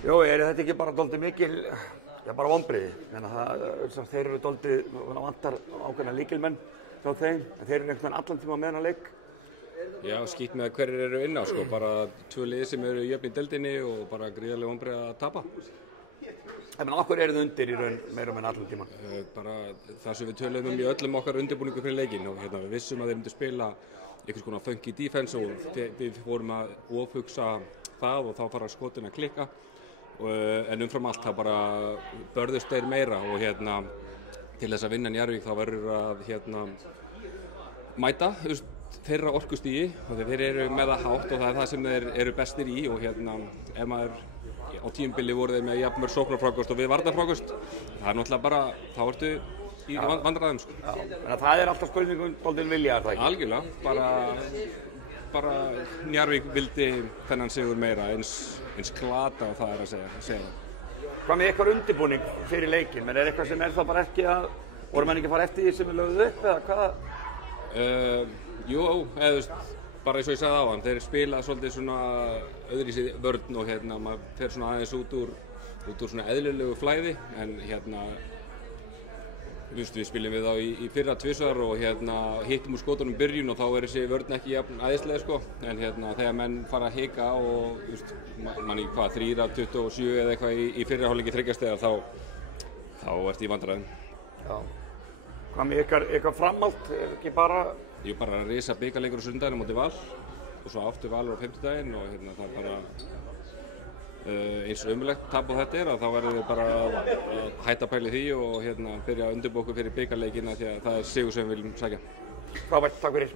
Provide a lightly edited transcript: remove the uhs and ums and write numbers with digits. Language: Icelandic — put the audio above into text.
Jó, þetta ekki bara dálítið mikil, já bara vonbrigði. Þannig að þeir eru dálítið, vantar ákveðna lykilmenn hjá þeim. Þeir eru einhvern veginn allan tíma með hennar leik. Já, skýtt með hverjir eru inn á, sko. Bara 2 lið sem eru jöfn í deildinni og bara gríðarlega vonbrigði að tapa. En okkur eru þið undir í raun meira með allan tíma? Bara það sem við töluðum í öllum okkar undirbúningu fyrir leikinn og við vissum að þeir myndu spila einhvers konar funky defense og við fórum að ofhugsa það og þá fara skotin að klikka. En umfram allt það bara börðust þeir meira og til þess að vinna Njarðvík þá verður að mæta þeirra orkustígi og þeir eru með það hátt og það er það sem þeir eru bestir í og ef maður á tímabili voru þeir með jafnmörg sóknarfrákost og við varnarfrákost það er náttúrulega bara, þá ertu í vandræðum sko. Já, en það er alltaf spurningum dálítið vilja, er það ekki? Algjörlega, bara Njarðvík vildi þennan sigur meira eins klata og það er að segja. Hvað með ykkar undirbúning fyrir leikinn? Men er eitthvað sem er það bara ekki að, voru menn ekki að fara eftir því sem er lögðuð upp eða hvað? Jú, bara eins og ég sagði áðan, þeir spila svolítið svona öðruvísi vörn og maður fer svona aðeins út úr svona eðlilegu flæði en við spilum við þá í fyrra tvisvar og hittum úr skotunum byrjun og þá er þessi vörn ekki jafn æðislega sko en þegar menn fara að hika og manni 3-27 eða eitthvað í fyrra hálfleiki 3 stiga þá ertu í vandræðum. Já. Hvað með ykkar framhald, er ekki bara? Jú, bara að risa bikarleikur á sunnudaginn á móti Val og svo aftur Valur á fimmtudaginn og það er bara eins og ömurlegt tap á þetta að þá verðum við bara að hætta pæli því og byrja að undirbúa okkur fyrir bikarleikina því að það er sigur sem við viljum sækja. Frábært, takk fyrir.